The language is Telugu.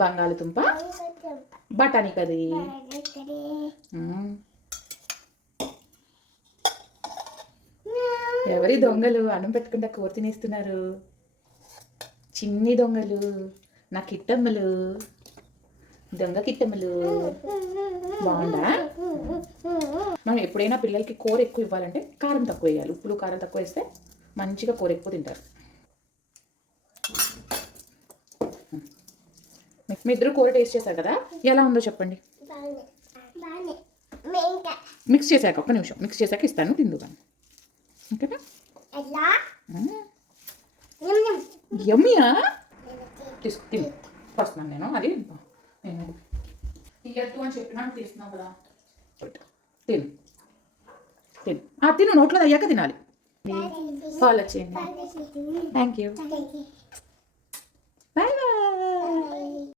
బంగాళదుంప, బఠానీ కర్రీ. ఎవరి దొంగలు అన్నం పెట్టుకుంటా కూర తినేస్తున్నారు? చిన్ని దొంగలు, నా కిట్టమ్మలు, దొంగ కిట్టమ్మలు. బాగుందా? మనం ఎప్పుడైనా పిల్లలకి కూర ఎక్కువ ఇవ్వాలంటే కారం తక్కువ వేయాలి. ఉప్పులు కారం తక్కువ వేస్తే మంచిగా కూర ఎక్కువ తింటారు. మీ ఇద్దరు కూర టేస్ట్ చేశారు కదా, ఎలా ఉందో చెప్పండి. మిక్స్ చేశాక ఒక్క నిమిషం మిక్స్ చేశాక ఇస్తాను, తిందుగాను. ఓకేనా? యమ్మియా? తీసుకు తిను వస్తున్నాను నేను. అది నేను తీయద్దు అని చెప్పినాను, తీస్తున్నావు కదా. తిను తిను తిను, నోట్లో అయ్యాక తినాలి. ఫాలో చేయండి. Thank you. Bye bye.